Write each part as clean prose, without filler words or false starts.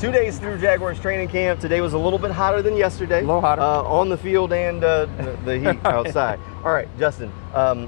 2 days through Jaguars training camp. Today was a little bit hotter than yesterday. A little hotter. On the field and the heat outside. All right, Justin,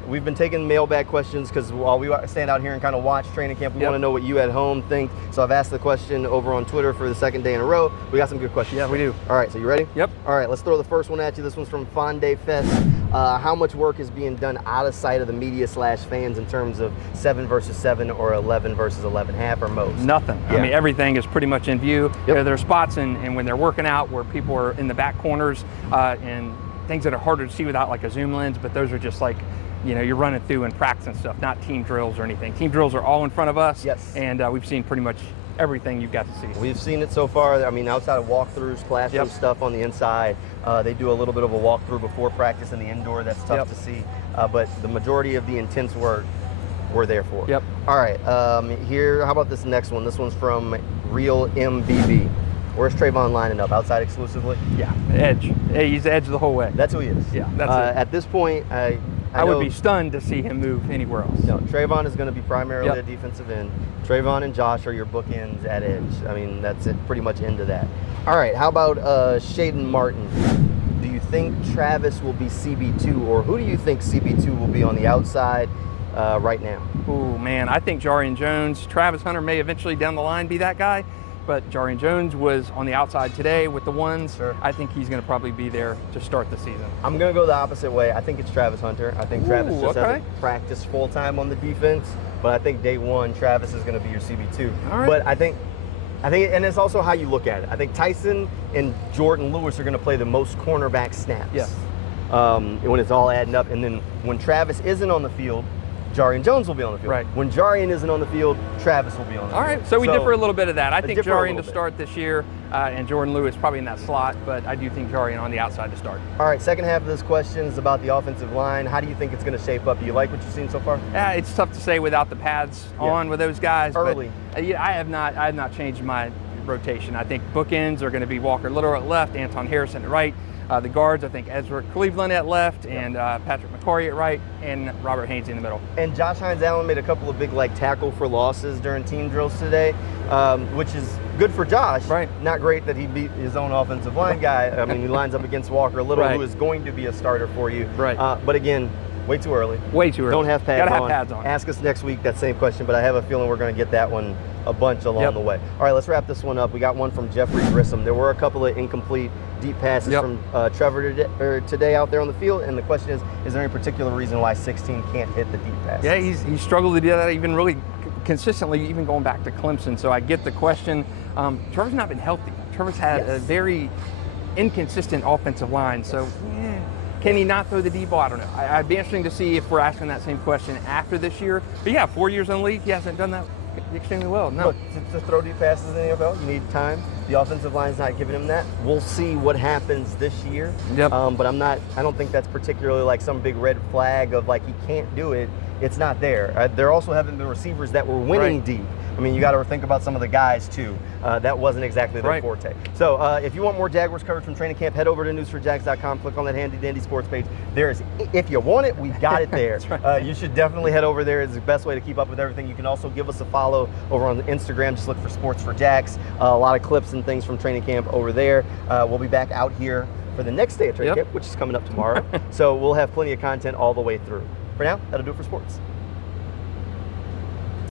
we've been taking mailbag questions because while we stand out here and kind of watch training camp, we want to know what you at home think. So I've asked the question over on Twitter for the second day in a row. We got some good questions. Yeah, we do. All right, so you ready? Yep. All right, let's throw the first one at you. This one's from Fonde Fest. How much work is being done out of sight of the media / fans in terms of 7 versus 7 or 11 versus 11.5 or most? Nothing. Yeah. I mean, everything is pretty much in view. Yep. There are spots and when they're working out where people are in the back corners and things that are harder to see without like a zoom lens, but those are just like, you know, you're running through in practice and stuff, not team drills or anything. Team drills are all in front of us. Yes. And we've seen pretty much everything you've got to see. We've seen it so far. I mean, outside of walkthroughs, classroom stuff on the inside, they do a little bit of a walkthrough before practice in the indoor. That's tough to see. But the majority of the intense work we're there for. Yep. All right, here, how about this next one? This one's from Real MBB. Where's Trayvon lining up? Outside exclusively? Yeah, edge. He's edge the whole way. That's who he is. Yeah, that's it. At this point, I would be stunned to see him move anywhere else. No, Trayvon is going to be primarily a defensive end. Trayvon and Josh are your bookends at edge. I mean, that's it, pretty much into that. All right, how about Shaden Martin? Do you think Travis will be CB2, or who do you think CB2 will be on the outside right now? Oh man, I think Jarian Jones, Travis Hunter may eventually down the line be that guy, but Jarian Jones was on the outside today with the ones. Sure. I think he's going to probably be there to start the season. I'm going to go the opposite way. I think it's Travis Hunter. I think Travis just hasn't practiced full-time on the defense, but I think day one, Travis is going to be your CB2. All right. But I think, and it's also how you look at it. I think Tyson and Jordan Lewis are going to play the most cornerback snaps. Yes. When it's all adding up. And then when Travis isn't on the field, Jarian Jones will be on the field. Right. When Jarian isn't on the field, Travis will be on the field. All right, so we differ a little bit of that. I think Jarian to bit. start this year and Jordan Lewis probably in that slot, but I do think Jarian on the outside to start. All right, second half of this question is about the offensive line. How do you think it's going to shape up? Do you like what you've seen so far? It's tough to say without the pads on with those guys. Early. But I have not changed my rotation. I think bookends are going to be Walker Little at left, Anton Harrison at right. The guards, I think Ezra Cleveland at left, and Patrick McCory at right, and Robert Haynes in the middle. And Josh Hines-Allen made a couple of big tackle for losses during team drills today, which is good for Josh. Right. Not great that he beat his own offensive line guy. I mean, he lines up against Walker Little, who is going to be a starter for you. Right. But again, way too early. Way too early. Don't have pads Gotta on. have pads on. Ask us next week that same question, but I have a feeling we're going to get that one a bunch along the way. All right, let's wrap this one up. We got one from Jeffrey Grissom. There were a couple of incomplete deep passes from Trevor today out there on the field, and the question is there any particular reason why 16 can't hit the deep passes? Yeah, he's struggled to do that even really consistently, even going back to Clemson. So I get the question. Trevor's not been healthy. Trevor's had a very inconsistent offensive line. So can he not throw the deep ball? I don't know. I'd be interesting to see if we're asking that same question after this year. But yeah, 4 years in the league, he hasn't done that extremely well. No. Look, to throw deep passes in the NFL, you need time. The offensive line's not giving him that. We'll see what happens this year. Yep. But I don't think that's particularly like some big red flag of like he can't do it. It's not there. There also haven't been receivers that were winning deep. I mean, you got to think about some of the guys too. That wasn't exactly their forte. So if you want more Jaguars coverage from training camp, head over to newsforjags.com, click on that handy dandy sports page. If you want it, we've got it there. You should definitely head over there. It's the best way to keep up with everything. You can also give us a follow over on Instagram. Just look for Sports for Jags. A lot of clips and things from training camp over there. We'll be back out here for the next day of training camp, which is coming up tomorrow. So we'll have plenty of content all the way through. For now, that'll do it for sports.